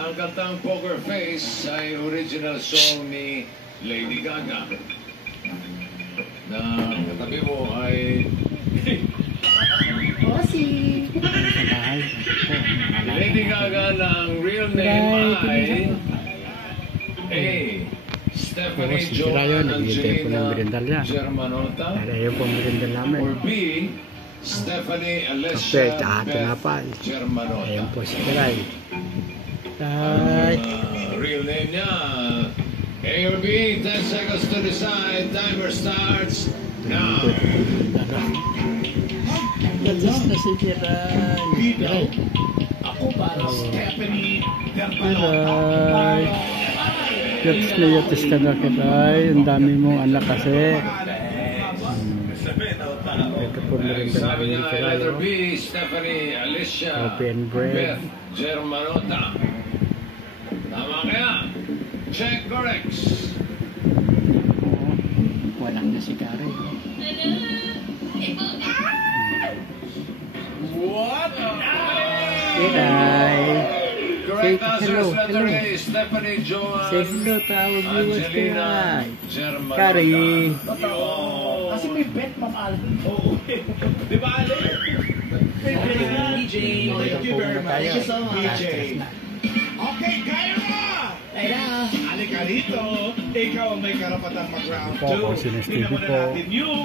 Ang kantang Poker Face ay original song ni Lady Gaga. Na katabi mo ay Osi. Lady Gaga ng real name ay A. Stephanie Joan Angelina Germanota, Ayaw po ang merendal namin. or B. Stephanie Alessia Beth Germanota. Ayan po si Kiray. Tay. Real name niya, A or B, 10 seconds to decide. Timer starts now. Galis na si Kiray. Ako para Stephanie Kiray. Yatis na yatis ka na Kiray. Ang dami mong anak kasi. Ito po merendal Sabi namin ni niya, Kiray. letter B, Stephanie Alessia Coffee and bread. Beth Germanota. Tama kaya? Check corrects. Walang na si Kiray. What? Kiray. Correct answer hello, is letter hello. A, Stephanie Joan Say hello to our viewers Angelina Kiray. Germanota. Kari. Kasi may bet, Ma'am Alvin. Oo. Di ba, Ale? May bet na. DJ. Thank you very much. Thank you so much. DJ. Okay, kaya mo! Kaya. Halika rito. Ikaw ang may karapatang mag-round Po, 2. Sinus TV Tingnan muna po. natin yung